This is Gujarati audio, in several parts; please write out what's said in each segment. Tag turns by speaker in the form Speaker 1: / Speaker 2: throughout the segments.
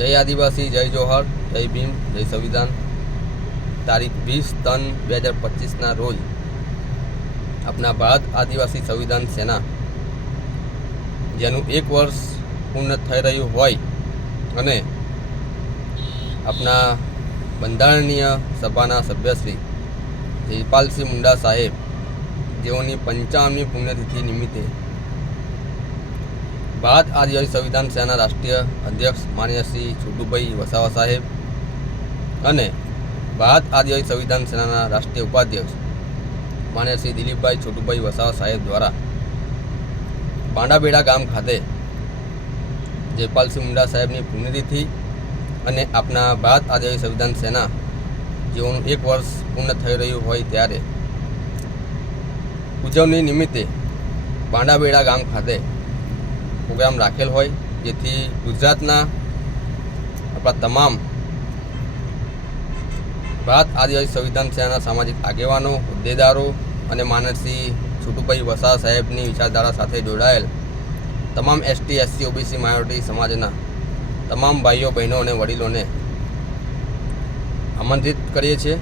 Speaker 1: જય આદિવાસી, જય જોહર, જય ભીમ, જય સંવિધાન. તારીખ વીસ ત્રણ બે હજાર પચીસના રોજ આપણા ભારત આદિવાસી સંવિધાન સેના, જેનું એક વર્ષ પૂર્ણ થઈ રહ્યું હોય અને આપણા બંધારણીય સભાના સભ્યશ્રી જયપાલસિંહ મુંડા સાહેબ, જેઓની પંચાવનમી પુણ્યતિથિ નિમિત્તે ભારત આદિવાસી સંવિધાન સેના રાષ્ટ્રીય અધ્યક્ષ માનનીય શ્રી છોટુભાઈ વસાવા સાહેબ અને ભારત આદિવાસી સંવિધાન સેનાના રાષ્ટ્રીય ઉપાધ્યક્ષ માનનીય શ્રી દિલીપભાઈ છોટુભાઈ વસાવા સાહેબ દ્વારા પાંડાબેડા ગામ ખાતે જયપાલસિંહ મુંડા સાહેબની પુણ્યતિથિ અને આપણા ભારત આદિવાસી સંવિધાન સેના જેઓનું એક વર્ષ પૂર્ણ થઈ રહ્યું હોય ત્યારે ઉજવણી નિમિત્તે પાંડાબેડા ગામ ખાતે પ્રોગ્રામ રાખેલ હોય, જેથી ગુજરાતના આપણા તમામ ભારત આદિવાસી સંવિધાન સેનાના સામાજિક આગેવાનો, હોદ્દેદારો અને માનસિંહ છોટુભાઈ વસા સાહેબની વિચારધારા સાથે જોડાયેલ તમામ એસટી, એસસી, ઓબીસી, માયોરિટી સમાજના તમામ ભાઈઓ, બહેનો અને વડીલોને આમંત્રિત કરીએ છીએ.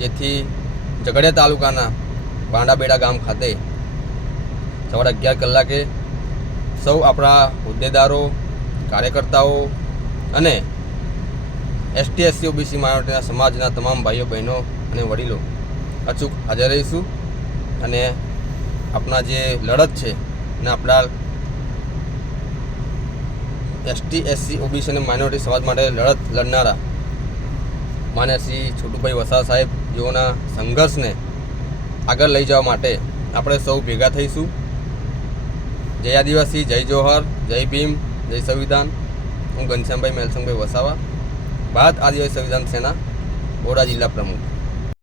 Speaker 1: જેથી ઝઘડિયા તાલુકાના પાંડાબેડા ગામ ખાતે સવારે અગિયાર કલાકે સૌ આપણા હોદ્દેદારો, કાર્યકર્તાઓ અને એસટી એસસી ઓબીસી માઇનોરિટીના સમાજના તમામ ભાઈઓ, બહેનો અને વડીલો અચૂક હાજર રહીશું અને આપણા જે લડત છે અને આપણા એસટી એસસી ઓબીસી અને માઇનોરિટી સમાજ માટે લડત લડનારા માન્ય શ્રી છોટુભાઈ વસાવા સાહેબ જેઓના સંઘર્ષને આગળ લઈ જવા માટે આપણે સૌ ભેગા થઈશું. જય આદિવાસી, જય જોહર, જય ભીમ, જય સંવિધાન. હું ઘનશ્યામભાઈ મેલસંગભાઈ વસાવા ભારત આદિવાસી સંવિધાન સેના બોડા જિલ્લા પ્રમુખ.